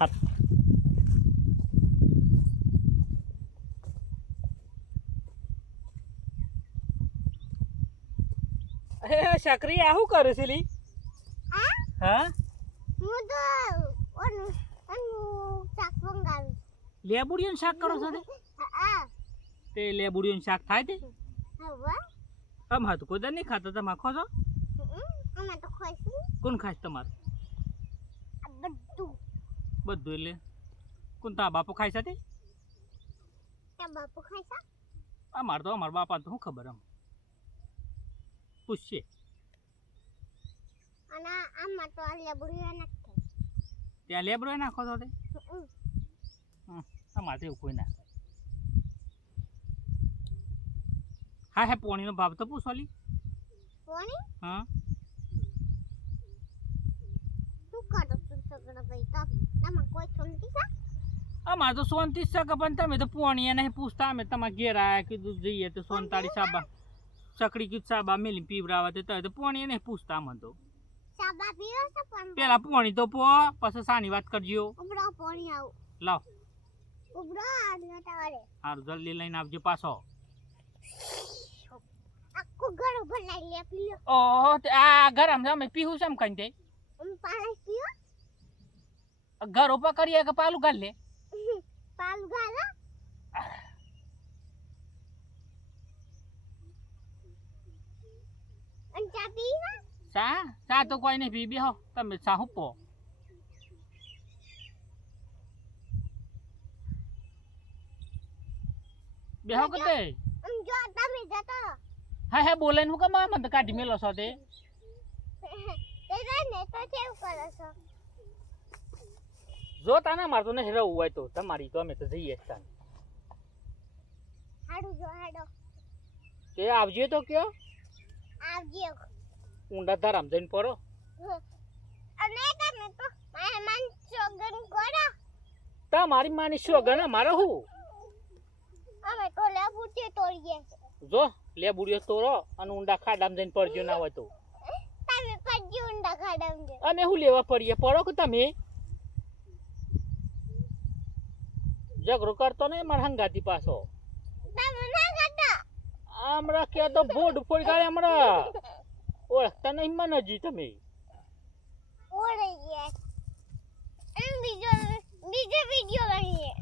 હાથ અરે શકરી આ શું કરે છે લી હા હું તો ઓનું શાક મંગાવી લેબુડિયું શાક કરો છો તે લેબુડિયું શાક થાય તે હવે આમ હાથ કોઈ દર નહીં ખાતા તમે આખો છો અમે તો ખાઈશું કોણ ખાય તમારે બધું બધું એટલે કોણ તા બાપો ખાય છે તે ત્યાં બાપુ ખાઈશા અમારા બાપા તો શું ખબર આમ પૂછશે અને આમાં તો લેબુડિયા નાખે ત્યાં લેબરો નાખો છો તે અમારે તો એવું કોઈ ના હા હે પોણીનો ભાવ તો પૂછો લી પોણી હા શું કરો છો સગડા ભાઈ તો તમે કોઈ સમજી જા અમારે તો સોનતી જ શકે પણ તમે તો પોણીએ નહીં પૂછતા અમે તમારે ઘેર આવ્યા કીધું જઈએ તો સોનતાળી સાબા સકડી કીધું સાબા મેલી પીવરાવા તે તો પોણીએ નહીં પૂછતા અમને તો સાબા પીવો છે પણ પેલા પોણી તો પો પછી સાની વાત કરજો ઉબરો પોણી આવ લાવ ઉબરો આને તારે સારું જલ્દી લઈને આવજો પાછો આખું ઘર ભરાઈ લે પીલો ઓહો આ ગરમ છે અમે પીવું છે એમ કઈ તે પાણી પીઓ ઘર ઉપર કરીએ કે પાલું ગાલ લે પાલ ગાલા અને ચા પીવા ચા તો કોઈ નહીં પી બેહો તમે ચા હુપો બેહો કે તે જો તમે જતો હા હે બોલે હું કમા મને કાઢી મેલો છો તે ને તો કેવું કરો છો જો તાને મારતો નહીં રહું હોય તો તમારી તો અમે તો જઈએ જ તાને હાડું જો હાડો તે આવજો તો કયો આવજો ઊંડા ધારામ જઈને પડો અને તમે તો મહેમાન સોગન કરો તમારી માની સોગન અમારે હું અમે તો લેબુટી તોડીએ જો લેબુડિયો તોરો અને ઊંડા ખાડામાં જઈને પડજો ના હોય તો તમે પડજો ઊંડા ખાડામાં અમે શું લેવા પડીએ પડો કે તમે ઝઘડો કરતો નહીં મારા હંગાતી પાછો તમે ના કરતા હમણાં કે તો બોર્ડ ઉપર ગાડે હમણાં ઓળખતા નહીં મને જી તમે ઓળે ગયા બીજો વિડિયો બનીએ